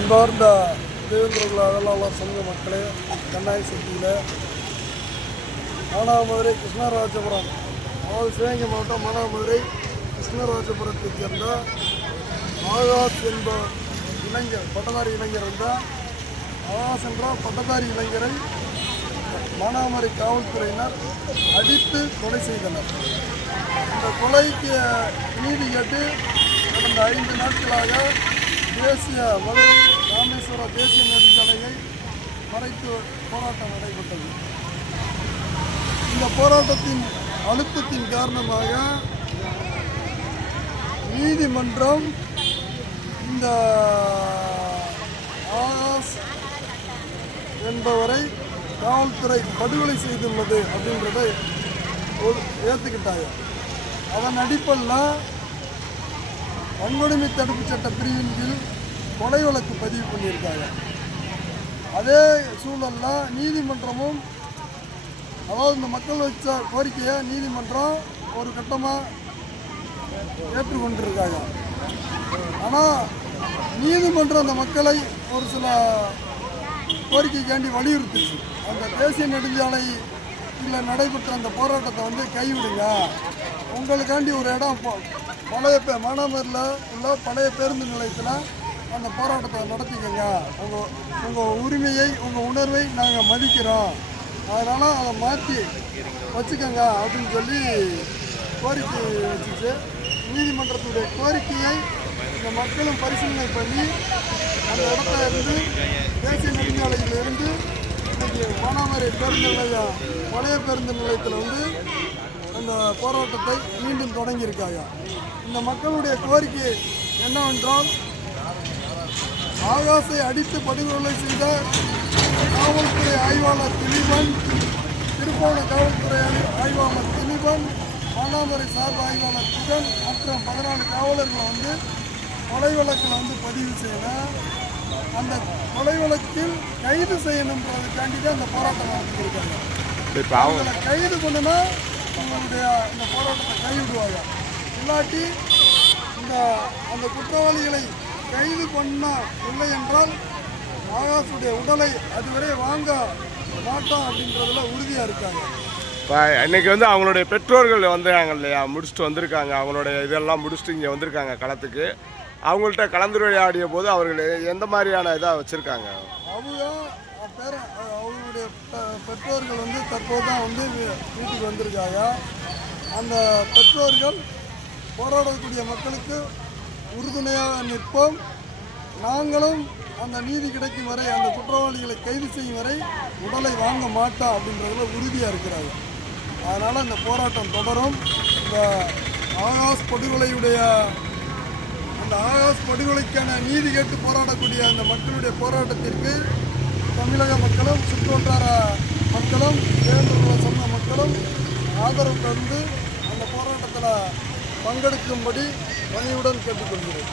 அன்பார்ந்த தேவேந்திரகுல அறளாளர் சங்க மக்களே, கண்ணாய் சிட்டியில் மானாமதுரை கிருஷ்ணராஜபுரம், அதாவது சிவகங்கை மாவட்டம் மானாமதுரை கிருஷ்ணராஜபுரத்தைச் சேர்ந்த ஆகாஷ் என்ற இளைஞர், பட்டதாரி இளைஞர் இருந்தால் ஆகாஷ் என்ற பட்டதாரி இளைஞரை மானாமதுரை காவல்துறையினர் அடித்து கொலை செய்தனர். இந்த கொலைக்கு நீதி கேட்டு கடந்த 5 நாட்களாக தேசிய மதுரை ராமேஸ்வர தேசிய நெடுஞ்சாலையை மறைத்து போராட்டம் நடைபெற்றது. இந்த போராட்டத்தின் அழுத்தத்தின் காரணமாக நீதிமன்றம் இந்த ஆகாஷ் என்பவரை காவல்துறை படுகொலை செய்துள்ளது அப்படின்றதை ஏற்றுக்கிட்டாங்க. அதன் அடிப்படையில் வன்கொடுமை தடுப்பு சட்ட பிரிவின் கீழ் கொலை வழக்கு பதிவு பண்ணியிருக்காங்க. அதே சூழலில் நீதிமன்றமும், அதாவது இந்த மக்கள் வச்ச கோரிக்கையை நீதிமன்றம் ஒரு கட்டமாக ஏற்றுக்கொண்டிருக்காங்க. ஆனால் நீதிமன்றம் அந்த மக்களை ஒரு சில கோரிக்கைக்காண்டி வலியுறுத்துச்சு. அந்த தேசிய நெடுஞ்சாலையில் நடைபெற்ற அந்த போராட்டத்தை கைவிடுங்க, உங்களுக்காண்டி ஒரு இடம் பழைய மானாமதுரையில் உள்ள பழைய பேருந்து நிலையத்தில் அந்த போராட்டத்தை நடத்திக்கங்க, உங்கள் உரிமையை, உங்கள் உணர்வை நாங்கள் மதிக்கிறோம், அதனால் அதை மாற்றி வச்சுக்கோங்க அப்படின்னு சொல்லி கோரிக்கை வச்சுச்சு. நீதிமன்றத்துடைய கோரிக்கையை இந்த மக்களும் பரிசீலனை பண்ணி அந்த இடத்துல இருந்து தேசிய நெடுஞ்சாலையிலிருந்து இன்றைக்கி மானாமதுரை பேருந்து நிலையம், பழைய பேருந்து நிலையத்தில் அந்த போராட்டத்தை மீண்டும் தொடங்கியிருக்காங்க. இந்த மக்களுடைய கோரிக்கை என்னவென்றால், ஆகாஷை அடித்து படுகொலை செய்த காவல்துறை ஆய்வாளர் திலீபன், திருப்போண காவல்துறை ஆய்வாளர் திலீபன், மானாமதுரை சார்பு ஆய்வாளர் புகன் மற்ற 14 காவலர்களை கொலை வழக்கில் பதிவு செய்யணும். அந்த கொலை வழக்கில் கைது செய்யணுன்றதுக்காண்டி தான் அந்த போராட்டம் நடத்திருக்காங்க. அவங்களை கைது பண்ணுனா அவங்களுடைய இந்த போராட்டத்தை கைவிடுவாங்க. இல்லாட்டி அந்த குற்றவாளிகளை கைது பண்ணவில்லை என்றால் ஆகாஷுடைய உடலை அதுவரை வாங்க மாட்டோம் அப்படின்றதுல உறுதியாக இருக்காங்க. இப்போ இன்றைக்கி அவங்களுடைய பெற்றோர்கள் வந்தாங்க இல்லையா, முடிச்சுட்டு வந்திருக்காங்க, அவங்களுடைய இதெல்லாம் முடிச்சுட்டு இங்கே வந்திருக்காங்க களத்துக்கு. அவங்கள்ட்ட கலந்துரையாடிய போது அவர்கள் எந்த மாதிரியான இதாக வச்சுருக்காங்க? அவங்களுடைய பெற்றோர்கள் தற்போது தான் வீட்டுக்கு வந்திருக்காங்க. அந்த பெற்றோர்கள் போராடக்கூடிய மக்களுக்கு உறுதுணையாக நிற்போம், நாங்களும் அந்த நீதி கிடைக்கும் வரை, அந்த குற்றவாளிகளை கைது செய்யும் வரை உடலை வாங்க மாட்டோம் அப்படின்றதுல உறுதியாக இருக்கிறாங்க. அதனால் இந்த போராட்டம் தொடரும். இந்த ஆகாஷ் படுகொலைக்கான நீதி கேட்டு போராடக்கூடிய அந்த மக்களுடைய போராட்டத்திற்கு தமிழக மக்களும், சுற்றுவட்டார மக்களும், தேவேந்திரகுல சமூக மக்களும் ஆதரவு தந்து அந்த போராட்டத்தில் பங்கெடுக்கும்படி பணியுடன் கேட்டுக்கொள்கிறேன்.